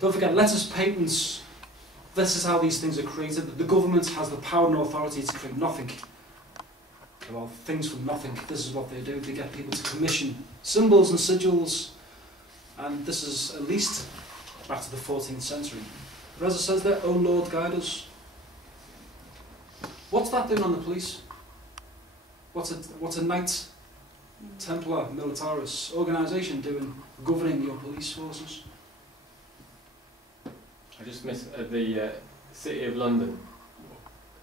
Don't forget, letters patents. This is how these things are created. The government has the power and authority to create nothing. Well, things from nothing. This is what they do. They get people to commission symbols and sigils, and this is at least back to the 14th century. But as it says there, "O Lord, guide us." What's that doing on the police? What's a Knight Templar Militaris organisation doing, governing your police forces? I just missed the City of London.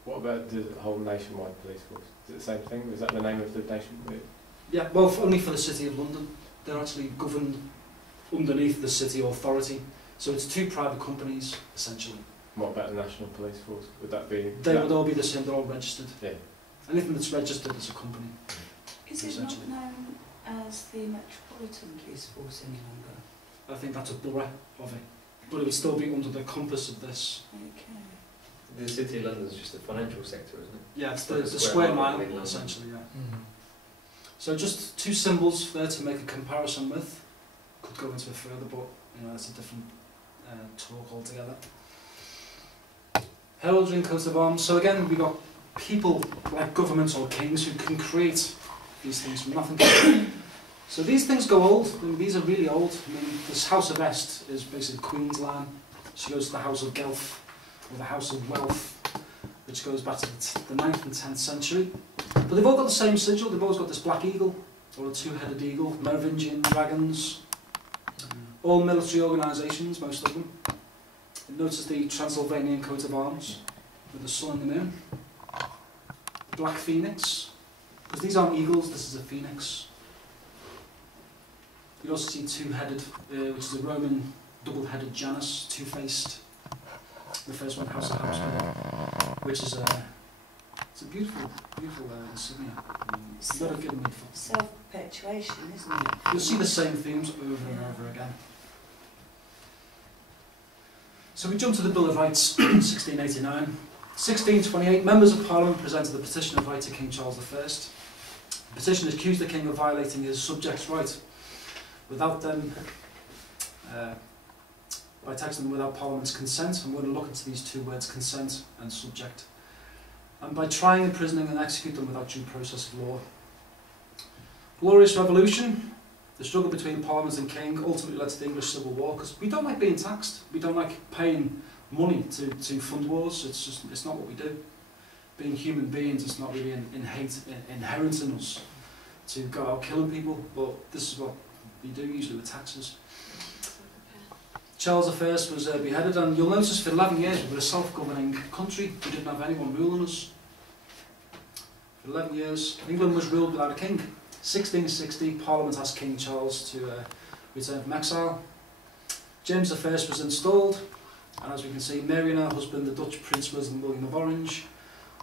What about the whole nationwide police force? Is it the same thing? Is that the name of the nation? Yeah, well, only for the City of London. They're actually governed underneath the city authority. So it's two private companies, essentially. What about the National Police Force? Would that be... They would all be the same, they're all registered. Yeah. Anything that's registered as a company. Is it not known as the Metropolitan Police Force any longer? I think that's a borough of it. But it would still be under the compass of this. Okay. The City of London is just the financial sector, isn't it? Yeah, it's the square mile, essentially, yeah. So just two symbols there to make a comparison with. Could go into it further, but you know, that's a different talk altogether. Heraldry and coat of arms. So again, we've got people like governments or kings who can create these things from nothing. So these things go old. I mean, these are really old. I mean, this House of Est is basically Queen's line. She goes to the House of Guelph, or the House of Wealth, which goes back to the 9th and 10th century. But they've all got the same sigil. They've always got this black eagle, or a two-headed eagle, Merovingian dragons, all military organisations, most of them. Notice the Transylvanian coat of arms, with the sun and the moon. The black phoenix, because these aren't eagles, this is a phoenix. You also see two-headed, which is a Roman double-headed Janus, two-faced. The first one, House of Habsburg, which is it's a beautiful, beautiful insignia. You've got to give them Self-perpetuation, isn't it? You'll see the same themes over and over again. So we jump to the Bill of Rights, 1689. 1628, members of Parliament presented the petition of right to King Charles I. The petition accused the King of violating his subjects' right without them, by taxing them without Parliament's consent. I'm going to look into these two words, consent and subject. And by trying, imprisoning and execute them without due process of law. Glorious Revolution, the struggle between Parliament and King ultimately led to the English Civil War, because we don't like being taxed. We don't like paying money to fund wars. It's not what we do. Being human beings, it's not really inherent in us to go out killing people, but this is what we do usually with taxes. Charles I was beheaded, and you'll notice for 11 years we were a self-governing country. We didn't have anyone ruling us. For 11 years, England was ruled without a king. 1660, Parliament asked King Charles to return from exile. James I was installed, and as we can see, Mary and her husband, the Dutch Prince William of Orange,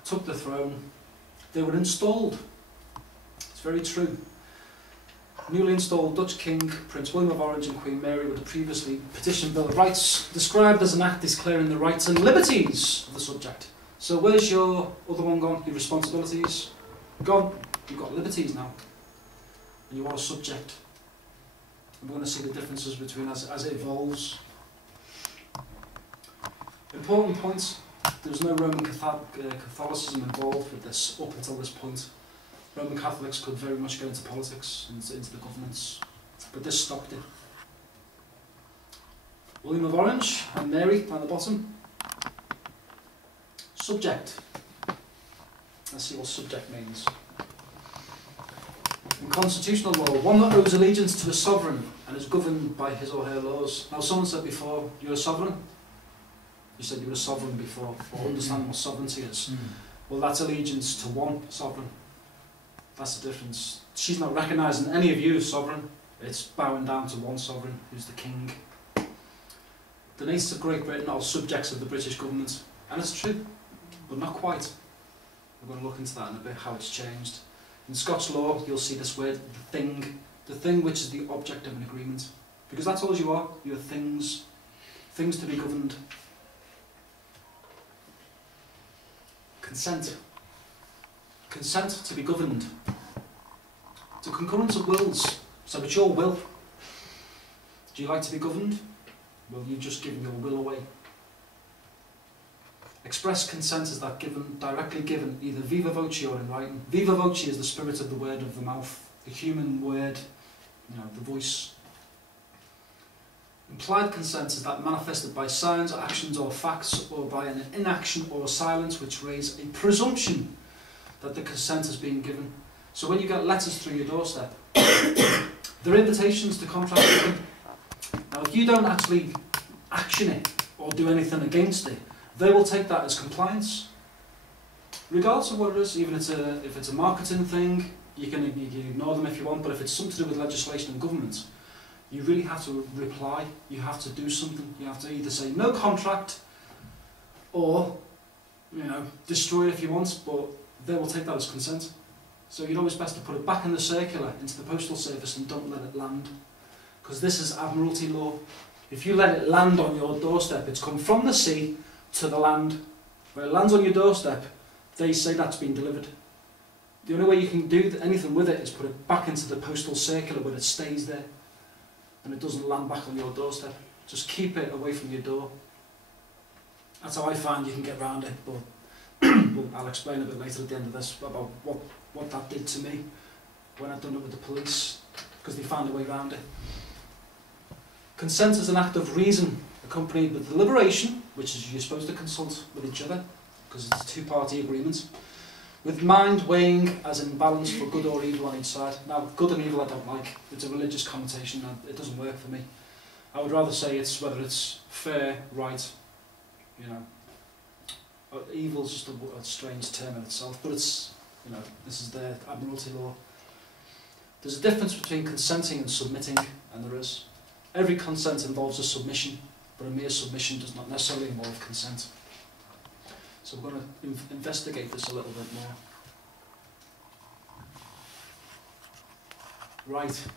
took the throne. They were installed. It's very true. Newly installed Dutch King, Prince William of Orange and Queen Mary were the previously petitioned Bill of Rights, described as an act declaring the rights and liberties of the subject. So where's your other one gone? Your responsibilities? Gone. You've got liberties now. And you are a subject. And we're going to see the differences between as it evolves. Important point, there's no Roman Catholicism involved with this up until this point. Roman Catholics could very much go into politics and into the governance, but this stopped it. William of Orange and Mary down the bottom. Subject. Let's see what subject means. In constitutional law, one that owes allegiance to a sovereign and is governed by his or her laws. Now, someone said before, you're a sovereign. You said you were a sovereign before, or understand what sovereignty is. Well, that's allegiance to one sovereign. That's the difference. She's not recognising any of you as sovereign. It's bowing down to one sovereign, who's the king. The natives of Great Britain are subjects of the British government. And it's true, but not quite. We're going to look into that in a bit, how it's changed. In Scots law, you'll see this word, the thing which is the object of an agreement. Because that's all you are. You're things to be governed. Consent. Consent to be governed. It's a concurrence of wills. So it's your will. Do you like to be governed? Well, you've just given your will away. Express consent is that directly given, either viva voce or in writing. Viva voce is the spirit of the word of the mouth, the human word, the voice. Implied consent is that manifested by signs, actions or facts, or by an inaction or silence which raise a presumption that the consent has been given. So when you get letters through your doorstep, they're invitations to contract with them. Now if you don't actually action it or do anything against it, they will take that as compliance. Regardless of what it is, even if it's a marketing thing, you can ignore them if you want, but if it's something to do with legislation and government, you really have to reply, you have to do something. You have to either say no contract or, destroy it if you want, but they will take that as consent. So you're always best to put it back in the circular into the postal service and don't let it land. Because this is Admiralty law. If you let it land on your doorstep, it's come from the sea to the land. When it lands on your doorstep, they say that's been delivered. The only way you can do anything with it is put it back into the postal circular where it stays there and it doesn't land back on your doorstep. Just keep it away from your door. That's how I find you can get around it, but I'll explain a bit later at the end of this about what that did to me when I'd done it with the police, because they found a way around it. Consent is an act of reason accompanied with deliberation, which is you're supposed to consult with each other, because it's a two-party agreement, with mind weighing as in balance for good or evil on each side. Now, good and evil I don't like. It's a religious connotation and it doesn't work for me. I would rather say it's whether it's fair, right, Evil's just a strange term in itself, but it's, this is the Admiralty law. There's a difference between consenting and submitting, and there is. Every consent involves a submission, but a mere submission does not necessarily involve consent. So we're going to investigate this a little bit more. Right.